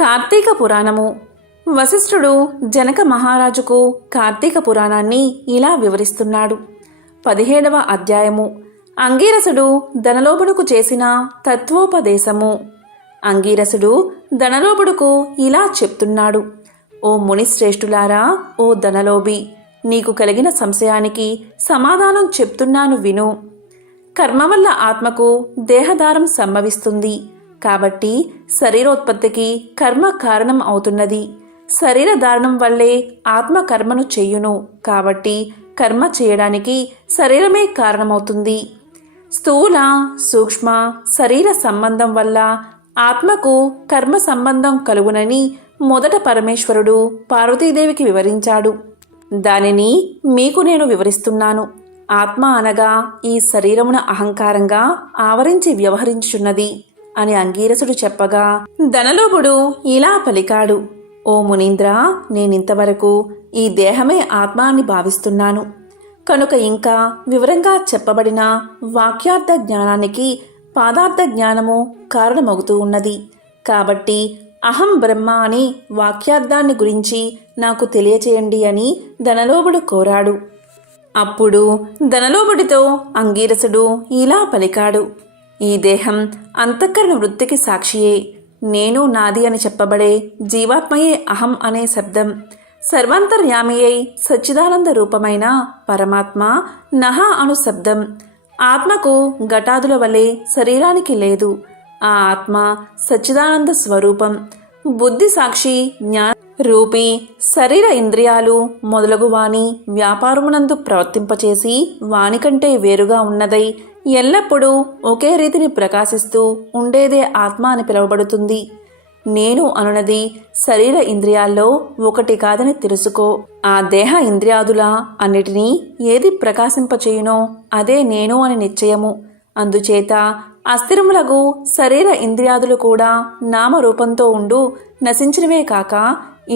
కార్తీక పురాణము. వశిష్ఠుడు జనక మహారాజుకు కార్తీక పురాణాన్ని ఇలా వివరిస్తున్నాడు. 17వ అధ్యాయము. అంగీరసుడు ధనలోభుడుకు చేసిన తత్వోపదేశము. అంగీరసుడు ధనలోభుడుకు ఇలా చెప్తున్నాడు. ఓ మునిశ్రేష్ఠులారా, ఓ ధనలోభి, నీకు కలిగిన సంశయానికి సమాధానం చెప్తున్నాను విను. కర్మ వల్ల ఆత్మకు దేహధారం సంభవిస్తుంది. కాబట్టి శరీరోత్పత్తికి కర్మ కారణం అవుతున్నది. శరీర ధారణం వల్లే ఆత్మ కర్మను చెయ్యును. కాబట్టి కర్మ చేయడానికి శరీరమే కారణమవుతుంది. స్థూల సూక్ష్మ శరీర సంబంధం వల్ల ఆత్మకు కర్మ సంబంధం కలుగునని మొదట పరమేశ్వరుడు పార్వతీదేవికి వివరించాడు. దానిని మీకు నేను వివరిస్తున్నాను. ఆత్మ అనగా ఈ శరీరమున అహంకారంగా ఆవరించి వ్యవహరించుచున్నది అని అంగీరసుడు చెప్పగా, ధనలోభుడు ఇలా పలికాడు. ఓ మునీంద్ర, నేనింతవరకు ఈ దేహమే ఆత్మ అని భావిస్తున్నాను. కనుక ఇంకా వివరంగా చెప్పబడిన వాక్యార్థ జ్ఞానానికి పాదార్థ జ్ఞానము కారణమవుతూ ఉన్నది. కాబట్టి అహం బ్రహ్మ అని వాక్యార్థాన్ని గురించి నాకు తెలియచేయండి అని ధనలోభుడు కోరాడు. అప్పుడు ధనలోభుడితో అంగీరసుడు ఇలా పలికాడు. ఈ దేహం అంతఃకరణ వృత్తికి సాక్షియే. నేను నాది అని చెప్పబడే జీవాత్మయే అహం అనే శబ్దం. సర్వాంతర్యామి అయి సచ్చిదానంద రూపమైన పరమాత్మ నహ అను శబ్దం. ఆత్మకు ఘటాదుల వలె శరీరానికి లేదు. ఆ ఆత్మ సచ్చిదానంద స్వరూపం. బుద్ధి సాక్షి జ్ఞాన రూపి శరీర ఇంద్రియాలు మొదలగు వాని వ్యాపారమునందు ప్రవర్తింపచేసి వానికంటే వేరుగా ఉన్నదై ఎల్లప్పుడూ ఒకే రీతిని ప్రకాశిస్తూ ఉండేదే ఆత్మ అని పిలువబడుతుంది. నేను అనునది శరీర ఇంద్రియాల్లో ఒకటి కాదని తెలుసుకో. ఆ దేహ ఇంద్రియాదుల అన్నిటినీ ఏది ప్రకాశింపచేయునో అదే నేను అని నిశ్చయము. అందుచేత అస్థిరములగు శరీర ఇంద్రియాదులు కూడా నామరూపంతో ఉండు నశించినవే కాక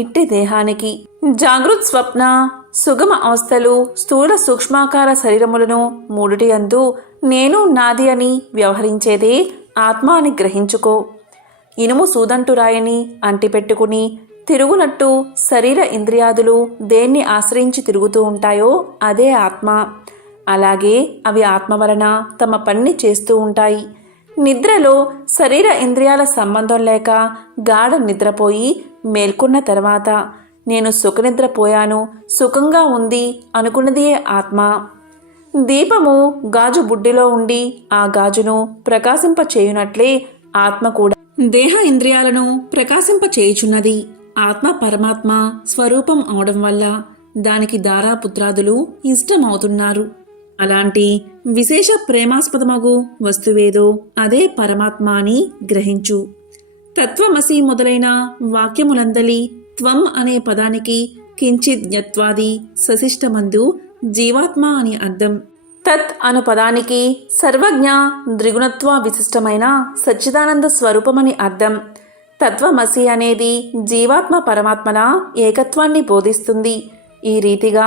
ఇట్టి దేహానికి జాగృత్ స్వప్న సుగమ అవస్థలు స్థూల సూక్ష్మాకార శరీరములను మూడిటి యందు నేను నాది అని వ్యవహరించేదే ఆత్మ అని గ్రహించుకో. ఇనుము సూదంటురాయని అంటిపెట్టుకుని తిరుగునట్టు శరీర ఇంద్రియాదులు దేన్ని ఆశ్రయించి తిరుగుతూ ఉంటాయో అదే ఆత్మ. అలాగే అవి ఆత్మ వలన తమ పని చేస్తూ ఉంటాయి. నిద్రలో శరీర ఇంద్రియాల సంబంధం లేక గాఢ నిద్రపోయి మేల్కొన్న తర్వాత నేను సుఖనిద్రపోయాను, సుఖంగా ఉంది అనుకున్నదే ఆత్మ. దీపము గాజు బుడ్డిలో ఉండి ఆ గాజును ప్రకాశింపచేయునట్లే ఆత్మ కూడా దేహ ఇంద్రియాలను ప్రకాశింపచేయుచున్నది. ఆత్మ పరమాత్మ స్వరూపం అవడం వల్ల దానికి దారాపుత్రాదులు ఇష్టమవుతున్నారు. అలాంటి విశేష ప్రేమాస్పదమగు వస్తువేదో అదే పరమాత్మ అని గ్రహించు. తత్వమసి మొదలైన వాక్యములందలి త్వం అనే పదానికి కించిత్ జ్ఞత్వాది సశిష్టమందు జీవాత్మ అని అర్థం. తత్ అను పదానికి సర్వజ్ఞ ద్విగుణత్వ విశిష్టమైన సచ్చిదానంద స్వరూపమని అర్థం. తత్వమసి అనేది జీవాత్మ పరమాత్మల ఏకత్వాన్ని బోధిస్తుంది. ఈ రీతిగా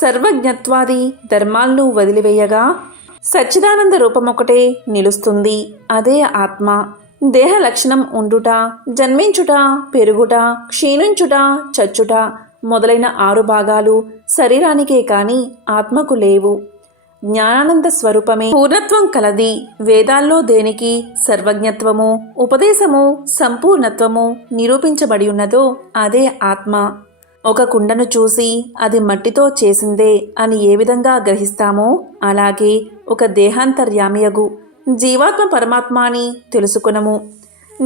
సర్వజ్ఞత్వాది ధర్మాలను వదిలివేయగా సచ్చిదానంద రూపమొకటే నిలుస్తుంది. అదే ఆత్మ. దేహ లక్షణం ఉండుట, జన్మించుట, పెరుగుట, క్షీణించుట, చచ్చుట మొదలైన 6 భాగాలు శరీరానికే కాని ఆత్మకు లేవు. జ్ఞానానంద స్వరూపమే పూర్ణత్వం కలది. వేదాల్లో దేనికి సర్వజ్ఞత్వము, ఉపదేశము, సంపూర్ణత్వము నిరూపించబడి ఉన్నదో అదే ఆత్మ. ఒక కుండను చూసి అది మట్టితో చేసిందే అని ఏ విధంగా గ్రహిస్తామో అలాగే ఒక దేహాంతర్యామియగు జీవాత్మ పరమాత్మ అని తెలుసుకునము.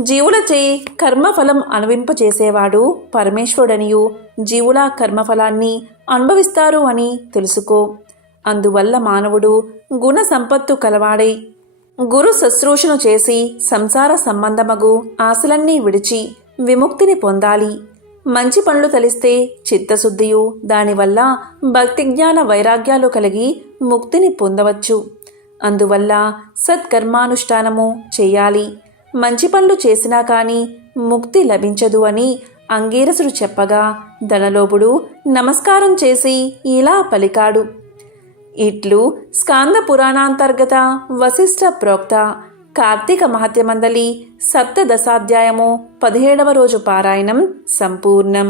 జీవులచే కర్మఫలం అనువింపచేసేవాడు పరమేశ్వరుడనియు జీవుల కర్మఫలాన్ని అనుభవిస్తారు అని తెలుసుకో. అందువల్ల మానవుడు గుణ సంపత్తు కలవాడై గురు శుశ్రూషను చేసి సంసార సంబంధమగు ఆశలన్నీ విడిచి విముక్తిని పొందాలి. మంచి పనులు తలిస్తే చిత్తశుద్ధియు దానివల్ల భక్తి జ్ఞాన వైరాగ్యాలు కలిగి ముక్తిని పొందవచ్చు. అందువల్ల సత్కర్మానుష్ఠానము చేయాలి. మంచి పనులు చేసినా కానీ ముక్తి లభించదు అని అంగీరసుడు చెప్పగా ధనలోభుడు నమస్కారం చేసి ఇలా పలికాడు. ఇట్లు స్కాంద పురాణాంతర్గత వశిష్ఠ ప్రోక్త కార్తీక మహత్యమందలి సప్తదశాధ్యాయము 17వ రోజు పారాయణం సంపూర్ణం.